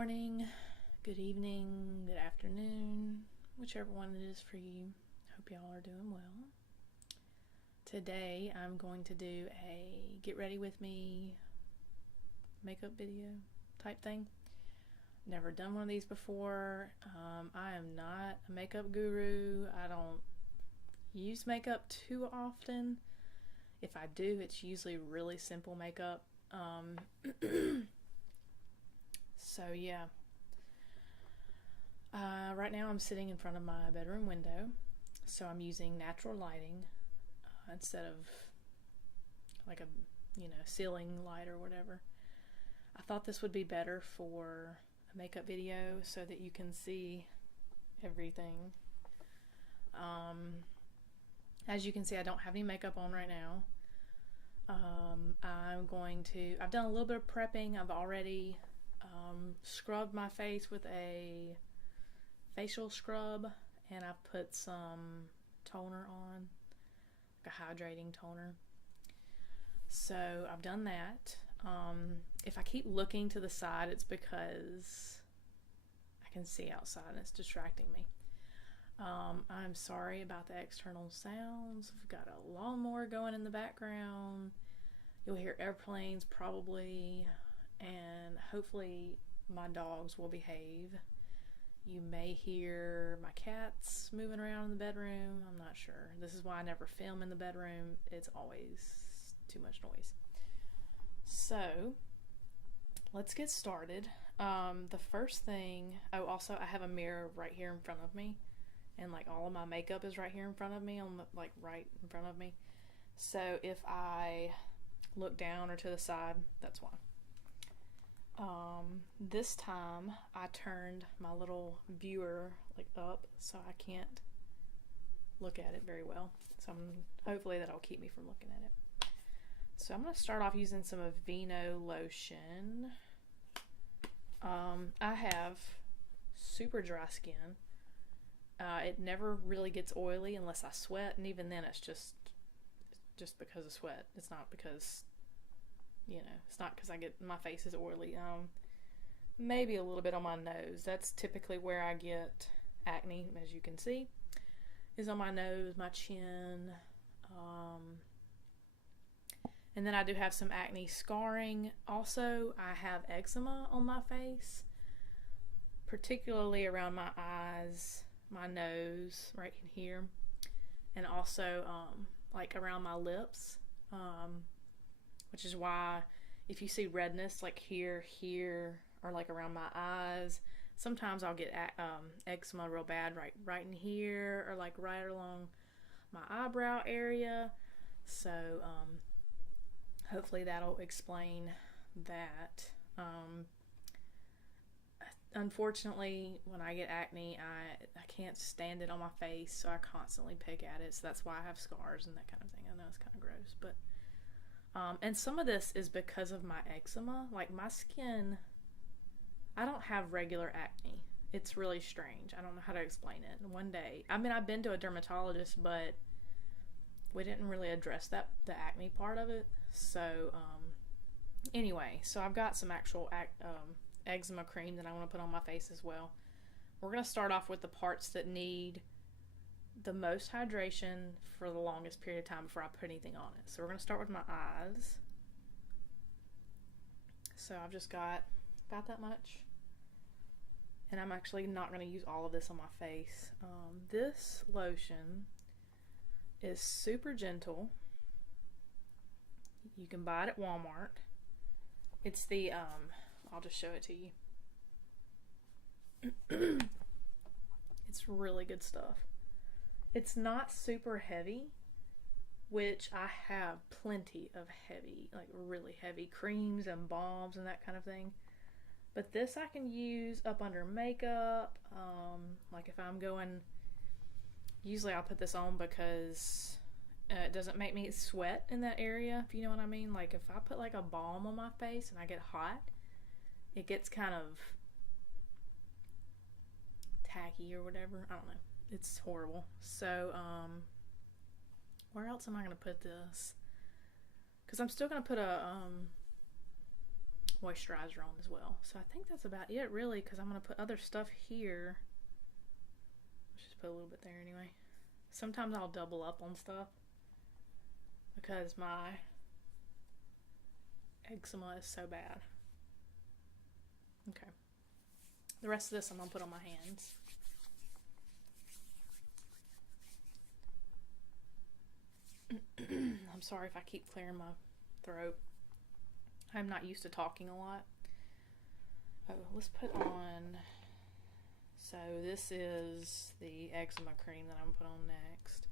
morning, good evening, good afternoon, whichever one it is for you. Hope y'all are doing well. Today I'm going to do a get ready with me makeup video type thing. Never done one of these before. I am not a makeup guru. I don't use makeup too often. If I do, it's usually really simple makeup. So yeah. Right now I'm sitting in front of my bedroom window, so I'm using natural lighting instead of like a ceiling light or whatever. I thought this would be better for a makeup video so that you can see everything. As you can see, I don't have any makeup on right now. I've done a little bit of prepping. I've already scrubbed my face with a facial scrub, and I've put some toner on, like a hydrating toner. So I've done that. If I keep looking to the side, it's because I can see outside and it's distracting me. I'm sorry about the external sounds. I've got a lawnmower going in the background. You'll hear airplanes probably, and hopefully my dogs will behave. You may hear my cats moving around in the bedroom. I'm not sure. This is why I never film in the bedroom. It's always too much noise. So let's get started. The first thing, also I have a mirror right here in front of me, and like all of my makeup is right here in front of me, right in front of me. So if I look down or to the side, that's why. This time I turned my little viewer up so I can't look at it very well. So hopefully that'll keep me from looking at it. So I'm going to start off using some Aveeno lotion. I have super dry skin. It never really gets oily unless I sweat, and even then it's just because of sweat. It's not because it's not because my face is oily. Maybe a little bit on my nose. That's typically where I get acne, as you can see, is on my nose, my chin. And then I do have some acne scarring. Also, I have eczema on my face, particularly around my eyes, my nose, right in here, and also like around my lips, which is why if you see redness like here, or like around my eyes, sometimes I'll get eczema real bad right in here, or like right along my eyebrow area. So hopefully that'll explain that. Unfortunately, when I get acne, I can't stand it on my face, so I constantly pick at it. So that's why I have scars and that kind of thing. I know it's kind of gross, but and some of this is because of my eczema. Like my skin, I don't have regular acne. It's really strange. I don't know how to explain it. One day, I've been to a dermatologist, but we didn't really address the acne part of it. So anyway, so I've got some actual eczema cream that I want to put on my face as well. We're going to start off with the parts that need the most hydration for the longest period of time before I put anything on it. So we're going to start with my eyes. So I've just got about that much, and I'm actually not going to use all of this on my face. This lotion is super gentle. You can buy it at Walmart. It's the I'll just show it to you. It's really good stuff. It's not super heavy, which I have plenty of heavy, like really heavy creams and balms and that kind of thing. But this I can use up under makeup. Like if I'm going, usually I'll put this on because it doesn't make me sweat in that area, if you know what I mean. Like if I put like a balm on my face and I get hot, it gets kind of tacky or whatever. I don't know. It's horrible. So, where else am I going to put this? Because I'm still going to put a moisturizer on as well. So I think that's about it really, because I'm going to put other stuff here. Let's just put a little bit there anyway. Sometimes I'll double up on stuff because my eczema is so bad. Okay. The rest of this I'm going to put on my hands. I'm sorry if I keep clearing my throat. I'm not used to talking a lot. Oh, let's put on... So this is the eczema cream that I'm going to put on next.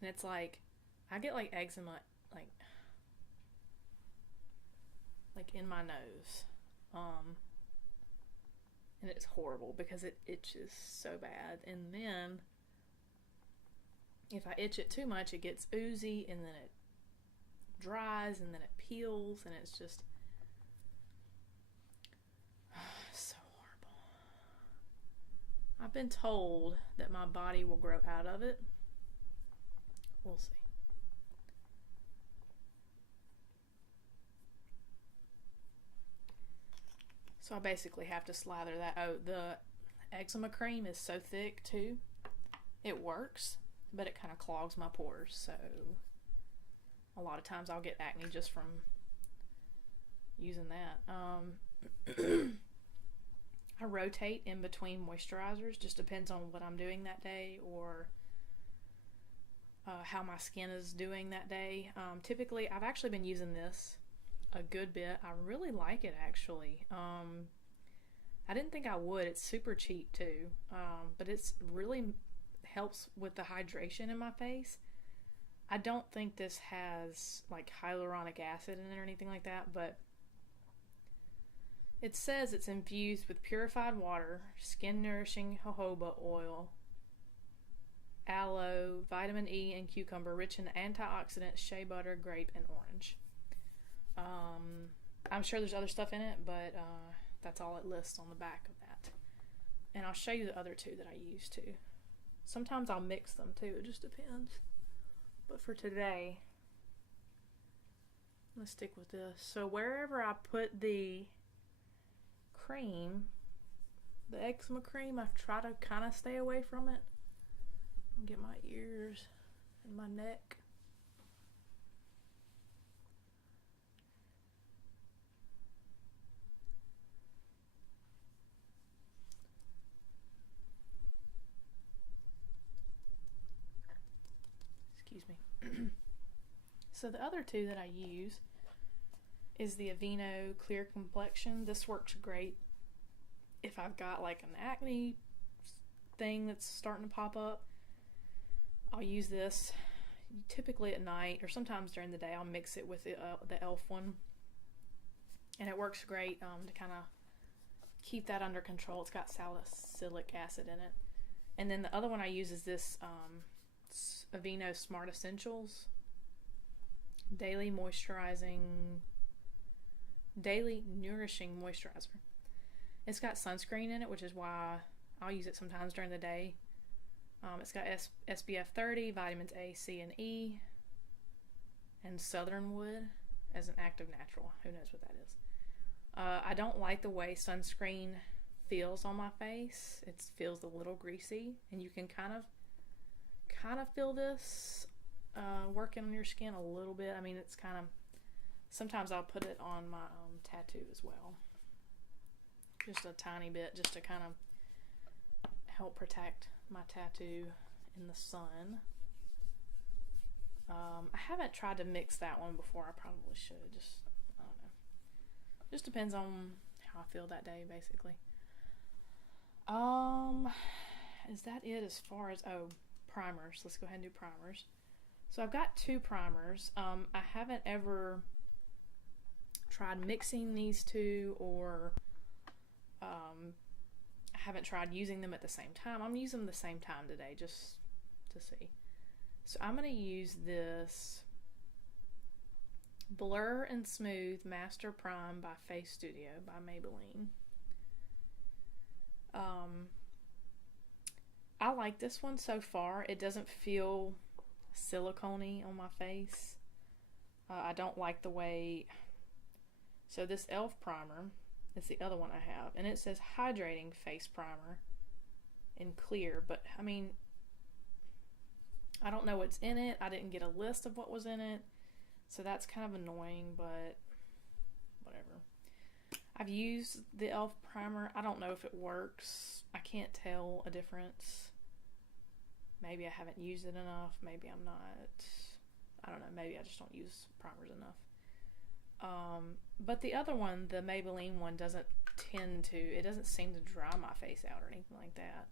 And it's like, I get like eczema like in my nose. And it's horrible because it itches so bad. And then if I itch it too much, it gets oozy, and then it dries, and then it peels, and it's just so horrible. I've been told that my body will grow out of it. We'll see. So I basically have to slather that. Oh, the eczema cream is so thick too. It works, but it kind of clogs my pores. So a lot of times I'll get acne just from using that. I rotate in between moisturizers. Just depends on what I'm doing that day, or how my skin is doing that day. Typically, I've actually been using this a good bit. I really like it, actually. I didn't think I would. It's super cheap too, but it's really helps with the hydration in my face. I don't think this has like hyaluronic acid in it or anything like that, but it says it's infused with purified water, skin nourishing jojoba oil, aloe, vitamin E, and cucumber, rich in antioxidants, shea butter, grape, and orange. I'm sure there's other stuff in it, but that's all it lists on the back of that. And I'll show you the other two that I use too. Sometimes I'll mix them too, it just depends. But for today, let's stick with this. So wherever I put the cream, the eczema cream, I try to kind of stay away from it. I'll get my ears and my neck. Excuse me. So the other two that I use is the Aveeno Clear Complexion. This works great if I've got like an acne thing that's starting to pop up. I'll use this typically at night, or sometimes during the day. I'll mix it with the e.l.f. one, and it works great to kind of keep that under control. It's got salicylic acid in it. And then the other one I use is this Aveeno Smart Essentials Daily Nourishing Moisturizer. It's got sunscreen in it, which is why I'll use it sometimes during the day. It's got SPF 30, vitamins A, C, and E, and southernwood as an active natural. Who knows what that is? I don't like the way sunscreen feels on my face. It feels a little greasy, and you can kind of feel this working on your skin a little bit. I mean, it's kind of, sometimes I'll put it on my tattoo as well. Just a tiny bit, just to kind of help protect my tattoo in the sun. I haven't tried to mix that one before. I probably should. Just, I don't know. Just depends on how I feel that day, basically. Is that it as far as, primers? Let's go ahead and do primers. So I've got two primers. I haven't ever tried mixing these two, or I haven't tried using them at the same time. I'm using them the same time today just to see. So I'm going to use this Blur and Smooth Master Prime by Face Studio by Maybelline. I like this one so far. It doesn't feel silicone-y on my face. I don't like the way... So this e.l.f. primer is the other one I have, and it says hydrating face primer in clear, but I mean, I don't know what's in it. I didn't get a list of what was in it, so that's kind of annoying, but whatever. I've used the e.l.f. primer. I don't know if it works. I can't tell a difference. Maybe I haven't used it enough. Maybe I'm not. I don't know. Maybe I just don't use primers enough. But the other one, the Maybelline one, doesn't seem to dry my face out or anything like that.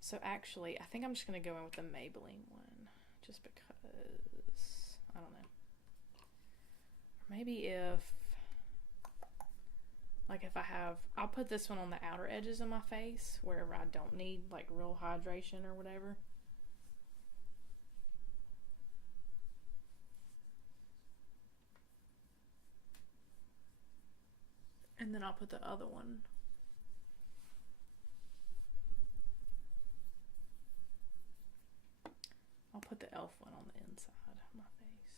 So actually, I think I'm just going to go in with the Maybelline one, just because, I don't know. Or maybe I'll put this one on the outer edges of my face, wherever I don't need like real hydration or whatever. And then I'll put the other one. I'll put the e.l.f. one on the inside of my face.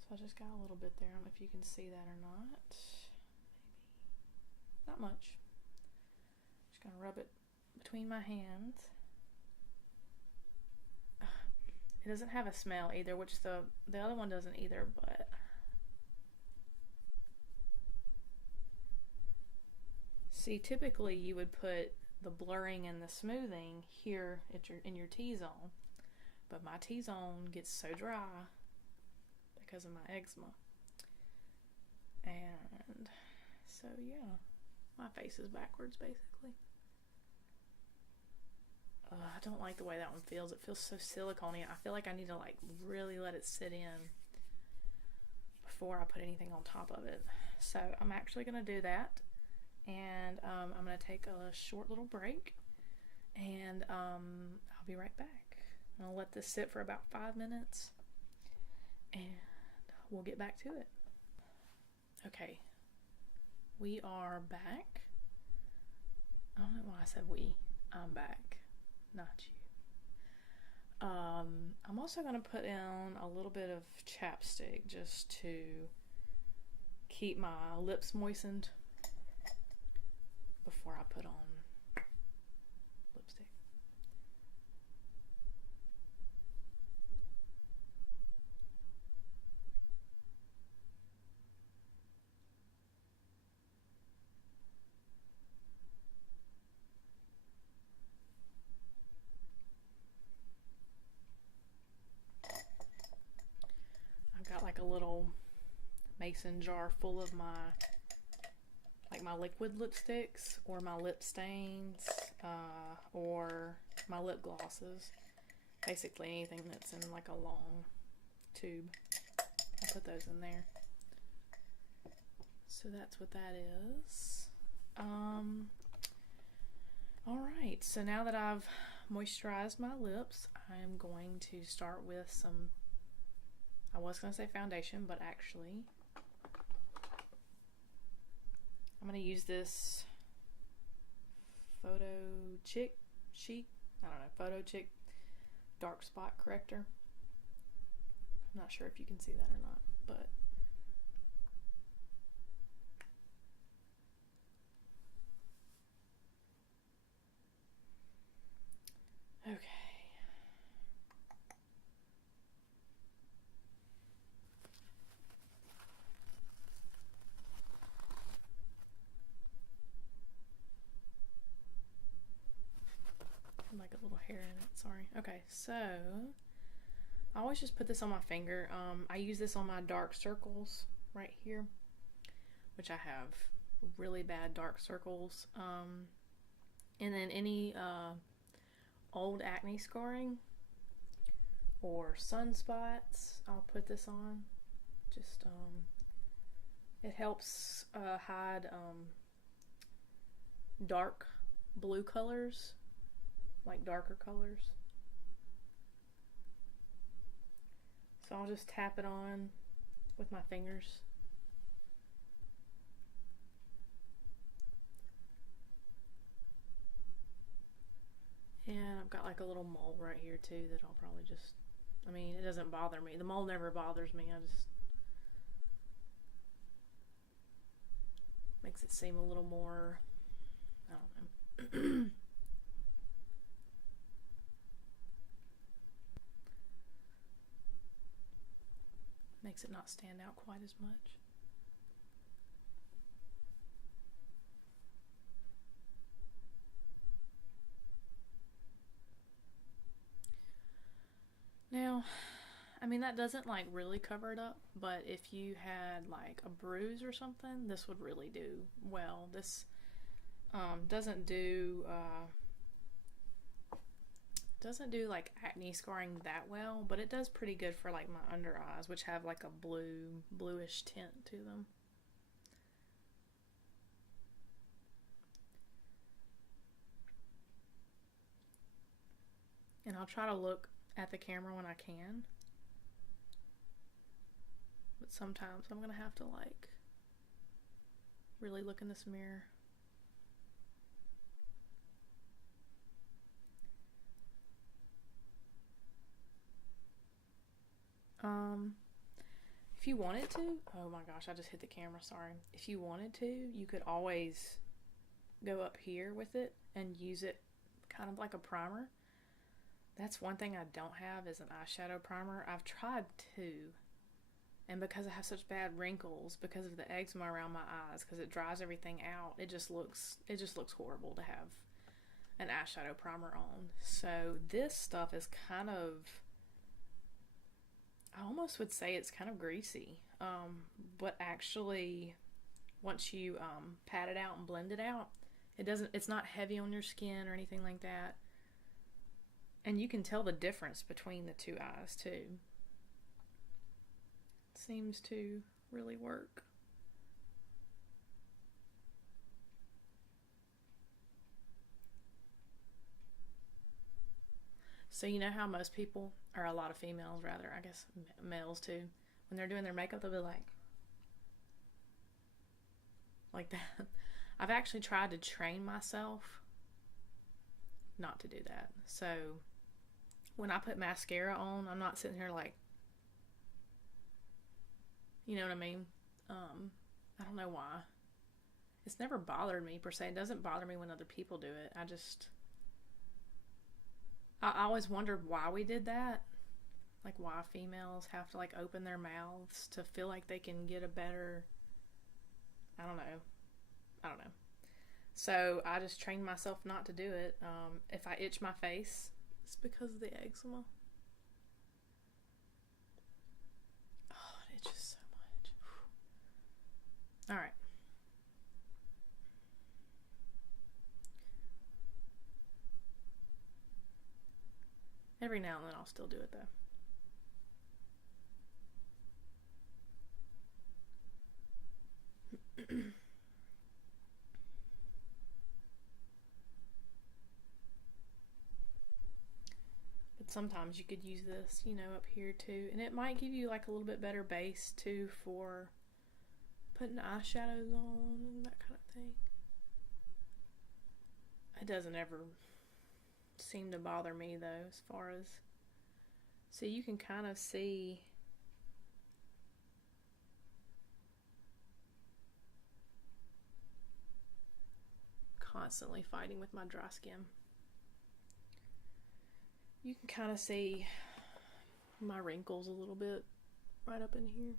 So I just got a little bit there. I don't know if you can see that or not. Maybe. Not much. Just gonna rub it between my hands. It doesn't have a smell either, which the other one doesn't either, but see, typically you would put the blurring and the smoothing here in your T-zone, but my T-zone gets so dry because of my eczema. And so yeah, my face is backwards basically. I don't like the way that one feels. It feels so silicone-y. I feel like I need to like really let it sit in before I put anything on top of it. So I'm actually going to do that, and I'm going to take a short little break, and I'll be right back. I'll let this sit for about 5 minutes, and we'll get back to it. Okay, we are back. I don't know why I said we. I'm back. Not you. I'm also going to put in a little bit of chapstick just to keep my lips moistened before I put on lipstick. Like a little mason jar full of my liquid lipsticks or my lip stains or my lip glosses, basically anything that's in like a long tube. I put those in there. So that's what that is. Alright, so now that I've moisturized my lips, I'm going to start with some, I was going to say foundation, but actually I'm going to use this Photo Chic dark spot corrector. I'm not sure if you can see that or not, but okay. Like a little hair in it, sorry. Okay, so I always just put this on my finger. I use this on my dark circles right here, which I have really bad dark circles. And then any old acne scarring or sunspots, I'll put this on. Just it helps hide dark blue colors, like darker colors. So I'll just tap it on with my fingers. I've got like a little mole right here too that I'll probably just, I mean, it doesn't bother me. The mole never bothers me. I just, makes it seem a little more, I don't know. Makes it not stand out quite as much. Now, I mean, that doesn't like really cover it up, but if you had like a bruise or something, this would really do well. This doesn't do like acne scarring that well, but it does pretty good for like my under eyes, which have like a bluish tint to them. And I'll try to look at the camera when I can, but sometimes I'm gonna have to like really look in this mirror. If you wanted to, oh my gosh, I just hit the camera, sorry. If you wanted to, you could always go up here with it and use it kind of like a primer. That's one thing I don't have is an eyeshadow primer. I've tried to, and because I have such bad wrinkles because of the eczema around my eyes, because it dries everything out, it just looks horrible to have an eyeshadow primer on. So this stuff is kind of, I almost would say it's kind of greasy, but actually once you pat it out and blend it out, it's not heavy on your skin or anything like that. And you can tell the difference between the two eyes too. It seems to really work. So you know how most people, or a lot of females rather, I guess males too, when they're doing their makeup, they'll be like that. I've actually tried to train myself not to do that. So when I put mascara on, I'm not sitting here like, you know what I mean? I don't know why. It's never bothered me per se. It doesn't bother me when other people do it. I always wondered why we did that. Like why females have to like open their mouths to feel like they can get a better, I don't know. So I just trained myself not to do it. If I itch my face, it's because of the eczema. Oh, it itches so much. All right. Every now and then I'll still do it though. But sometimes you could use this, you know, up here too. And it might give you like a little bit better base too for putting eyeshadows on and that kind of thing. It doesn't ever seem to bother me though, as far as, so you can kind of see constantly fighting with my dry skin. You can kind of see my wrinkles a little bit right up in here.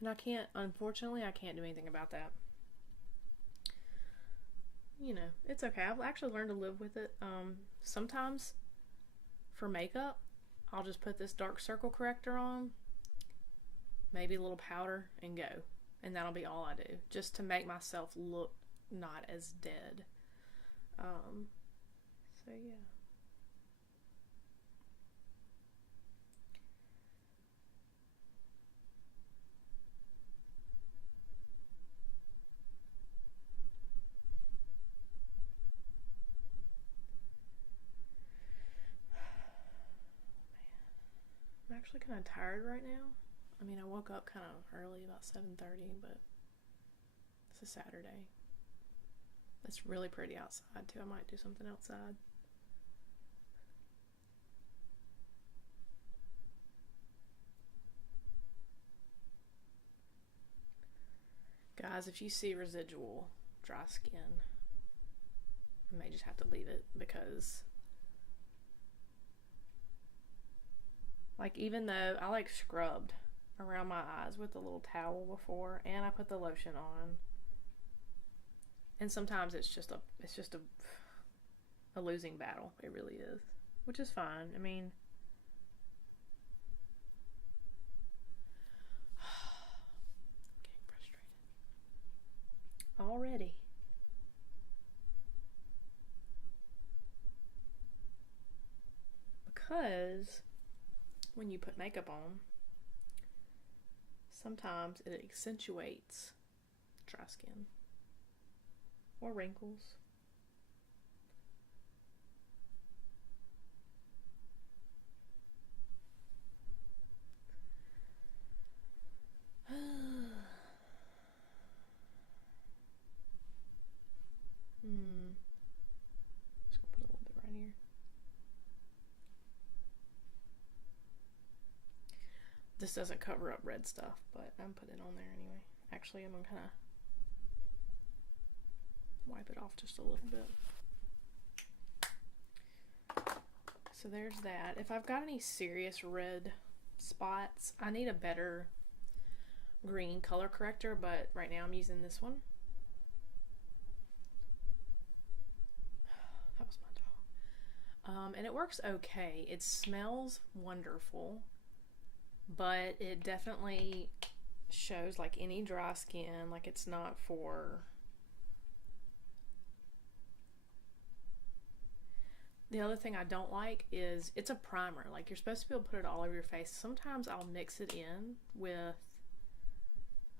And unfortunately, I can't do anything about that. You know, it's okay. I've actually learned to live with it. Sometimes for makeup, I'll just put this dark circle corrector on, maybe a little powder, and go. And that'll be all I do, just to make myself look not as dead. So yeah. I'm actually kind of tired right now. I mean, I woke up kind of early, about 7:30, but it's a Saturday. It's really pretty outside too. I might do something outside. Guys, if you see residual dry skin, I may just have to leave it, because like, even though I like scrubbed around my eyes with a little towel before, and I put the lotion on, and sometimes it's just a losing battle. It really is, which is fine. I mean, I'm getting frustrated already. Because when you put makeup on, sometimes it accentuates dry skin or wrinkles. Just gonna put a little bit right here. This doesn't cover up red stuff, but I'm putting it on there anyway. Actually, I'm gonna kind of wipe it off just a little bit. So there's that. If I've got any serious red spots, I need a better green color corrector, but right now I'm using this one. That was my dog. And it works okay. It smells wonderful, but it definitely shows like any dry skin. Like, it's not for... The other thing I don't like is it's a primer. Like, you're supposed to be able to put it all over your face. Sometimes I'll mix it in with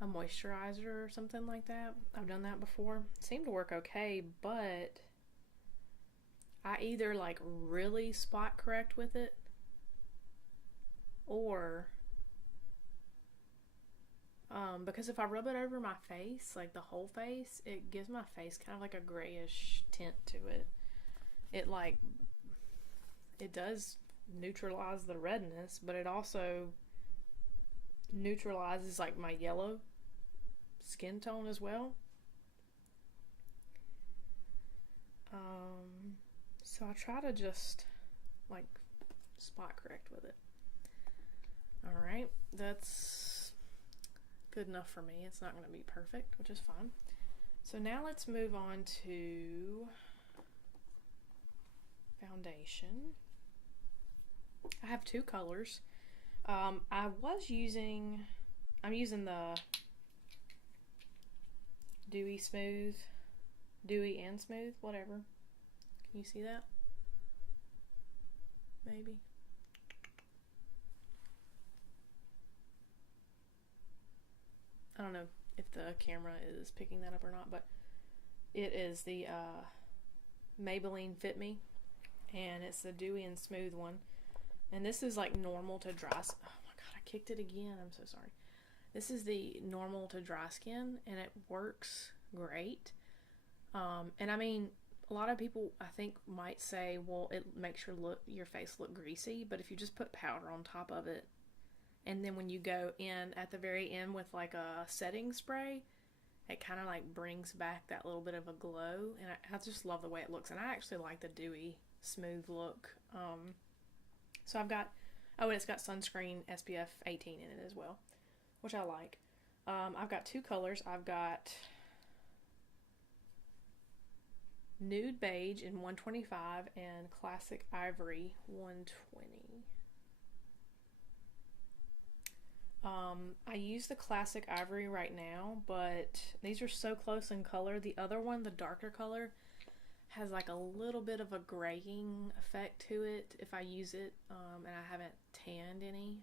a moisturizer or something like that. I've done that before. It seemed to work okay, but I either like really spot correct with it, or because if I rub it over my face, like the whole face, it gives my face kind of like a grayish tint to it. It does neutralize the redness, but it also neutralizes like my yellow skin tone as well. So I try to just like spot correct with it. Alright, that's good enough for me. It's not going to be perfect, which is fine. So now let's move on to foundation. I have two colors. I'm using the Dewy and Smooth, whatever. Can you see that? Maybe. I don't know if the camera is picking that up or not, but it is the Maybelline Fit Me, and it's the Dewy and Smooth one. And this is like normal to dry. Oh my god, I kicked it again. I'm so sorry. This is the normal to dry skin, and it works great. And I mean, a lot of people I think might say, well, it makes your face look greasy, but if you just put powder on top of it, and then when you go in at the very end with like a setting spray, it kind of like brings back that little bit of a glow, and I just love the way it looks. And I actually like the Dewy Smooth look. So I've got, and it's got sunscreen SPF 18 in it as well, which I like. I've got two colors. I've got Nude Beige in 125 and Classic Ivory 120. I use the Classic Ivory right now, but these are so close in color. The other one, the darker color, has like a little bit of a graying effect to it if I use it, and I haven't tanned any.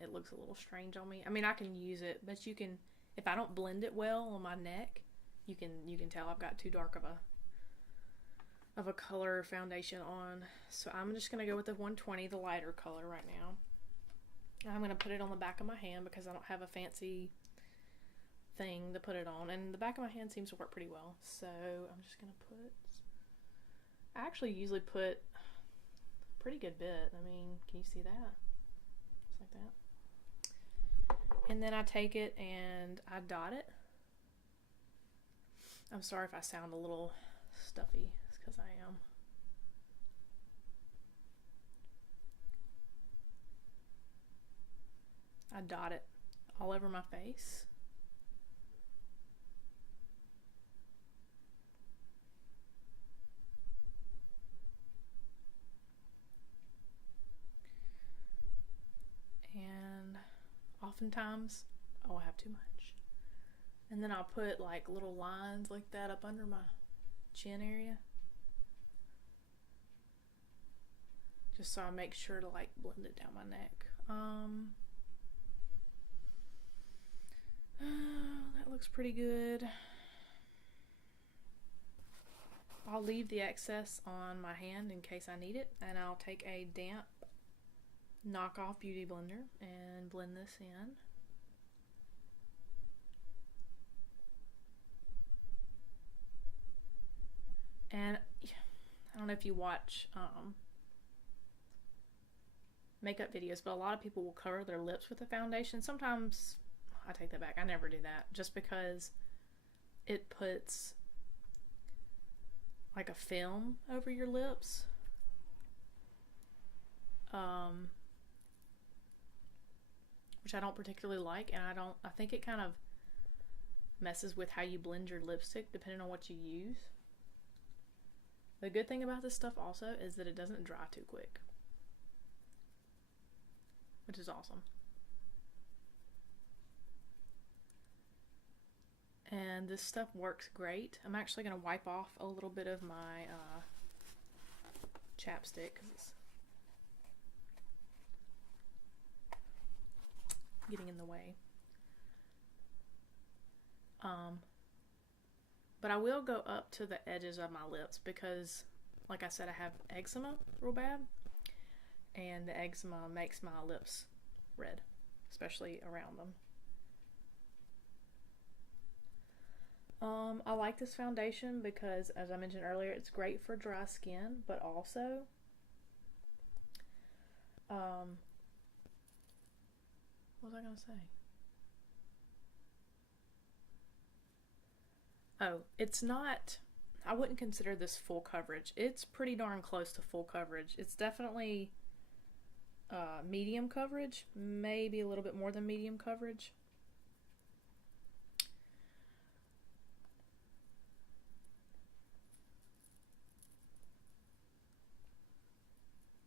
It looks a little strange on me. I mean, I can use it, but you can, if I don't blend it well on my neck, you can tell I've got too dark of a color foundation on. So I'm just gonna go with the 120, the lighter color right now. I'm gonna put it on the back of my hand because I don't have a fancy thing to put it on, and the back of my hand seems to work pretty well. So I'm just gonna put, I actually usually put a pretty good bit. I mean, can you see that? Just like that. And then I take it and I dot it. I'm sorry if I sound a little stuffy, it's because I am. I dot it all over my face. And oftentimes I'll have too much. And then I'll put like little lines like that up under my chin area. Just so I make sure to like blend it down my neck. That looks pretty good. I'll leave the excess on my hand in case I need it, and I'll take a damp knockoff beauty blender and blend this in. And I don't know if you watch makeup videos, but a lot of people will cover their lips with a foundation. Sometimes, I take that back, I never do that, just because it puts like a film over your lips. Which I don't particularly like, and I think it kind of messes with how you blend your lipstick depending on what you use. The good thing about this stuff also is that it doesn't dry too quick, which is awesome. And this stuff works great. I'm actually going to wipe off a little bit of my chapstick because it's getting in the way. But I will go up to the edges of my lips because, like I said, I have eczema real bad, and the eczema makes my lips red, especially around them. I like this foundation because, as I mentioned earlier, it's great for dry skin, but also what was I gonna say? Oh, it's not, I wouldn't consider this full coverage. It's pretty darn close to full coverage. It's definitely medium coverage, maybe a little bit more than medium coverage.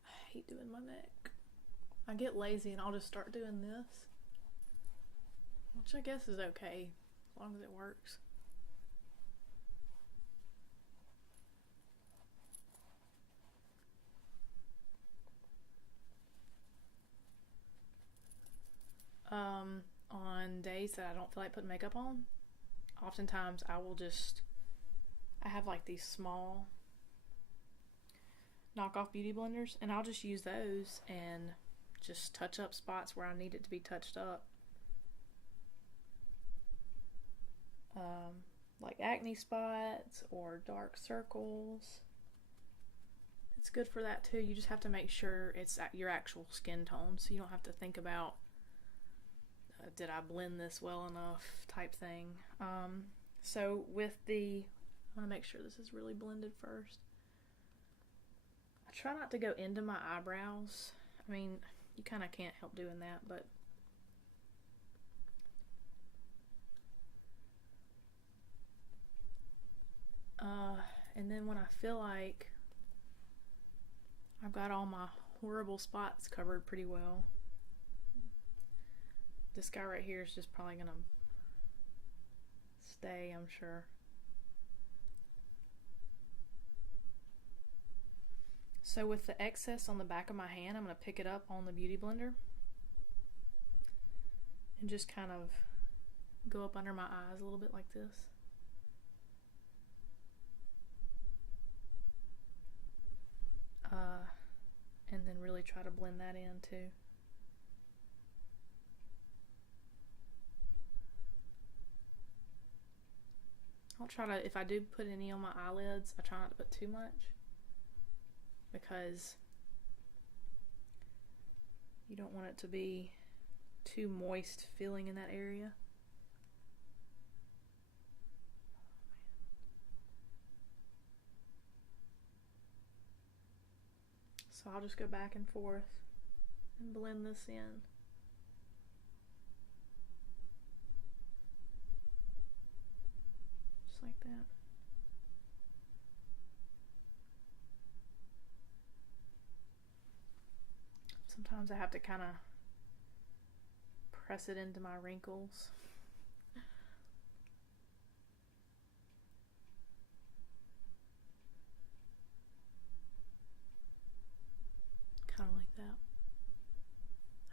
I hate doing my neck. I get lazy and I'll just start doing this, which I guess is okay as long as it works. On days that I don't feel like putting makeup on, oftentimes I have like these small knockoff beauty blenders, and I'll just use those and just touch up spots where I need it to be touched up. Like acne spots or dark circles. It's good for that too. You just have to make sure it's at your actual skin tone, so you don't have to think about did I blend this well enough type thing. So with I want to make sure this is really blended first. I try not to go into my eyebrows. I mean, you kind of can't help doing that, but and then when I feel like I've got all my horrible spots covered pretty well, this guy right here is just probably gonna stay, I'm sure. So with the excess on the back of my hand, I'm gonna pick it up on the beauty blender and just kind of go up under my eyes a little bit like this. And then really try to blend that in too. I'll try to, if I do put any on my eyelids, I try not to put too much, because you don't want it to be too moist filling in that area. So I'll just go back and forth and blend this in. Just like that. Sometimes I have to kind of press it into my wrinkles. Kind of like that.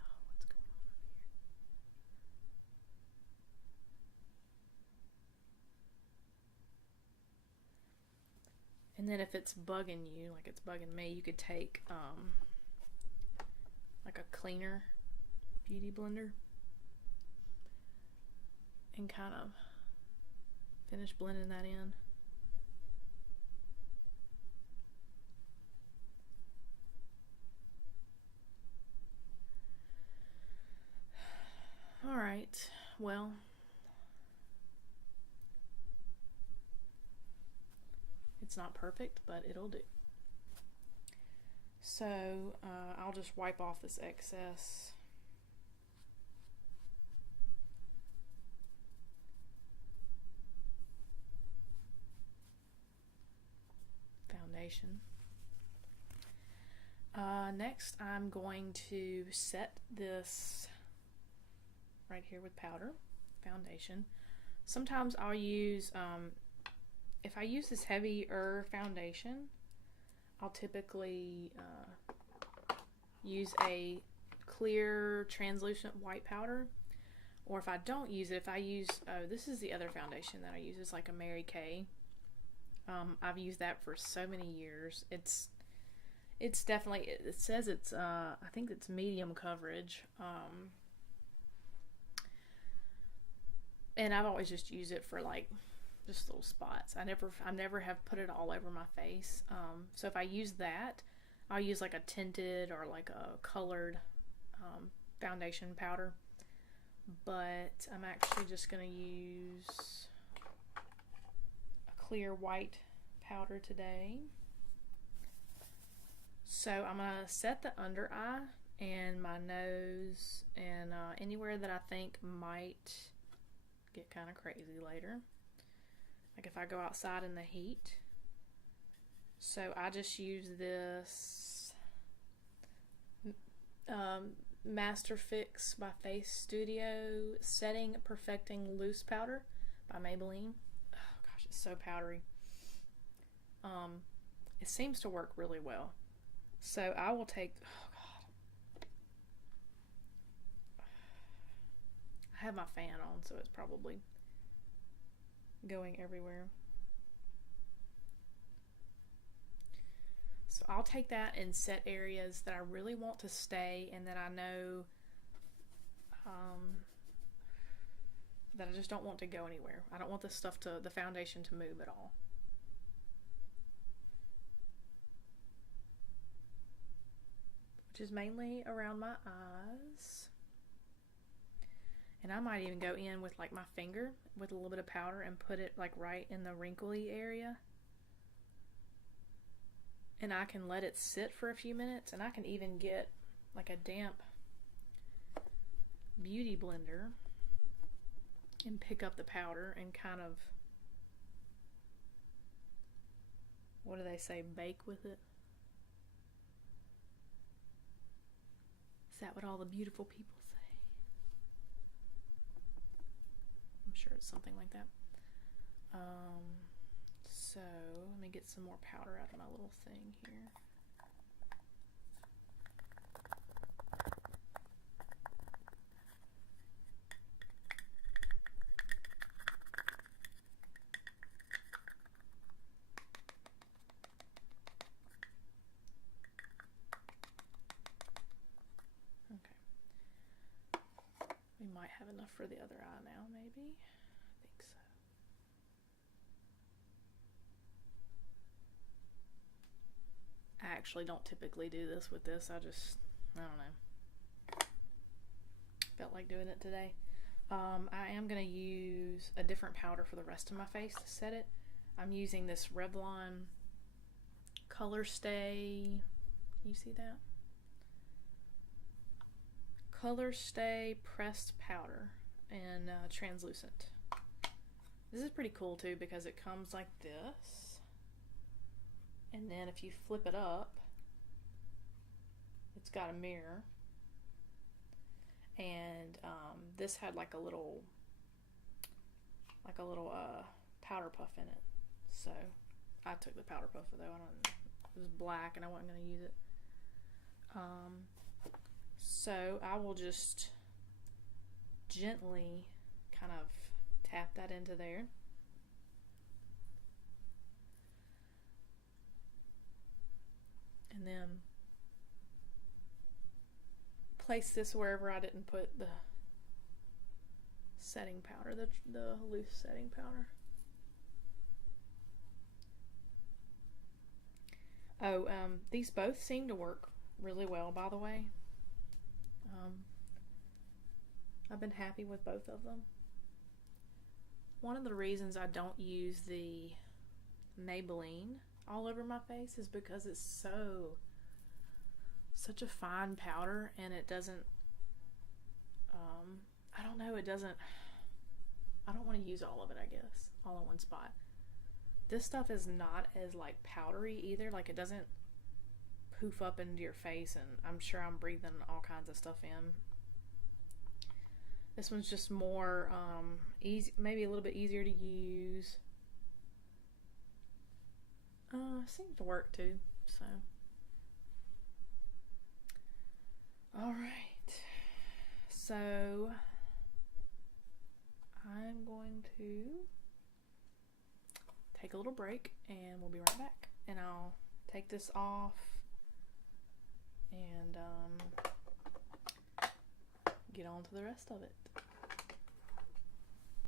Oh, what's going on over here? And then if it's bugging you, like it's bugging me, you could take like a cleaner beauty blender and kind of finish blending that in. All right, well, it's not perfect, but it'll do. So I'll just wipe off this excess. Foundation. Next, I'm going to set this right here with powder, foundation. Sometimes I'll use, if I use this heavier foundation, I'll typically use a clear translucent white powder, or if I don't use it, if I use, oh, this is the other foundation that I use. It's like a Mary Kay. I've used that for so many years. It's definitely, it says it's, I think it's medium coverage. And I've always just used it for like just little spots. I never have put it all over my face. So if I use that, I'll use like a tinted or like a colored foundation powder. But I'm actually just going to use a clear white powder today. So I'm going to set the under eye and my nose and anywhere that I think might get kind of crazy later. Like if I go outside in the heat. So I just use this Master Fix by Face Studio Setting Perfecting Loose Powder by Maybelline. Oh gosh, it's so powdery. It seems to work really well. So I will take, oh god, I have my fan on, so it's probably going everywhere. So I'll take that and set areas that I really want to stay and that I know that I just don't want to go anywhere. I don't want the stuff to, the foundation to move at all. Which is mainly around my eyes. And I might even go in with like my finger with a little bit of powder and put it like right in the wrinkly area. And I can let it sit for a few minutes, and I can even get like a damp beauty blender and pick up the powder and kind of, what do they say, bake with it? Is that what all the beautiful people say? I'm sure it's something like that. So let me get some more powder out of my little thing here. Okay. We might have enough for the other eye now, maybe. I think so. actually don't typically do this with this. I don't know. Felt like doing it today. I am going to use a different powder for the rest of my face to set it. I'm using this Revlon Color Stay. You see that? Color Stay Pressed Powder and translucent. This is pretty cool too because it comes like this, and then if you flip it up, it's got a mirror, and this had like a little powder puff in it. So I took the powder puff though. It was black and I wasn't going to use it. So I will just gently kind of tap that into there. And then place this wherever I didn't put the setting powder, the loose setting powder. Oh, these both seem to work really well, by the way. I've been happy with both of them. One of the reasons I don't use the Maybelline all over my face is because it's such a fine powder, and it doesn't, I don't know, I don't want to use all of it, I guess, all in one spot. This stuff is not as like powdery either, like it doesn't poof up into your face, and I'm sure I'm breathing all kinds of stuff in. This one's just more easy, maybe a little bit easier to use. Seems to work too, so. Alright, so I'm going to take a little break and we'll be right back, and I'll take this off and get on to the rest of it.